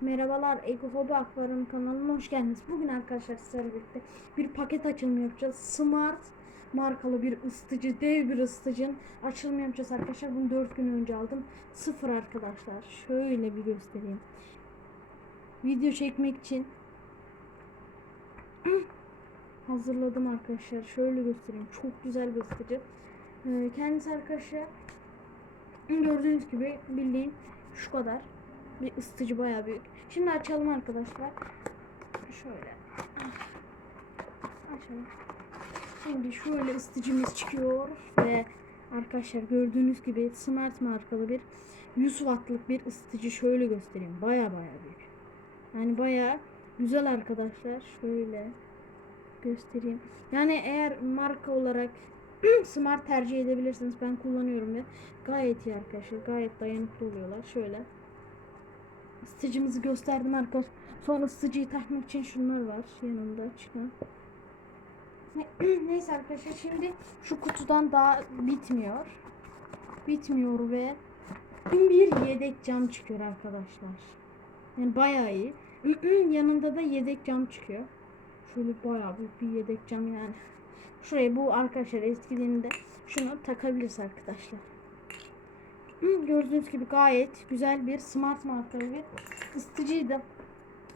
Merhabalar Ekofobi Akvaryum kanalına hoş geldiniz. Bugün arkadaşlar sizlerle birlikte bir paket açılımı yapacağız. Smart markalı bir ısıtıcı, dev bir ısıtıcının açılımı yapacağız arkadaşlar. Bunu 4 gün önce aldım. Sıfır arkadaşlar. Şöyle bir göstereyim. Video çekmek için hazırladım arkadaşlar. Şöyle göstereyim. Çok güzel bir ısıtıcı. Ee, Kendisi arkadaşlar gördüğünüz gibi bildiğin şu kadar bir ısıtıcı bayağı büyük. Şimdi açalım arkadaşlar. Şöyle. Açalım. Şimdi şöyle ısıtıcımız çıkıyor ve arkadaşlar gördüğünüz gibi Smart markalı bir 100 wattlık bir ısıtıcı şöyle göstereyim. Bayağı bayağı büyük. Yani bayağı güzel arkadaşlar. Şöyle göstereyim. Yani eğer marka olarak Smart tercih edebilirsiniz. Ben kullanıyorum ve gayet iyi arkadaşlar. Gayet dayanıklı oluyorlar. Şöyle ısıtıcımızı gösterdim arkadaşlar. Sonra ısıtıcıyı takmak için şunlar var yanında çıkan. Ne- Neyse arkadaşlar şimdi şu kutudan daha bitmiyor. Bitmiyor ve bir yedek cam çıkıyor arkadaşlar. Yani bayağı iyi. Yanında da yedek cam çıkıyor. Şöyle bayağı büyük bir yedek cam yani. Şuraya bu arkadaşlar eskidiğinde şunu takabiliriz arkadaşlar. Gördüğünüz gibi gayet güzel bir smart markalı bir ısıtıcıydı.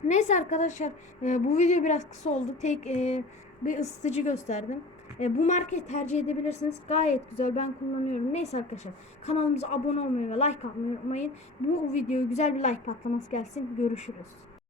Neyse arkadaşlar e, bu video biraz kısa oldu. Tek e, bir ısıtıcı gösterdim. E, bu markayı tercih edebilirsiniz. Gayet güzel. Ben kullanıyorum. Neyse arkadaşlar kanalımıza abone olmayı ve like atmayı unutmayın. Bu videoya güzel bir like patlaması gelsin. Görüşürüz.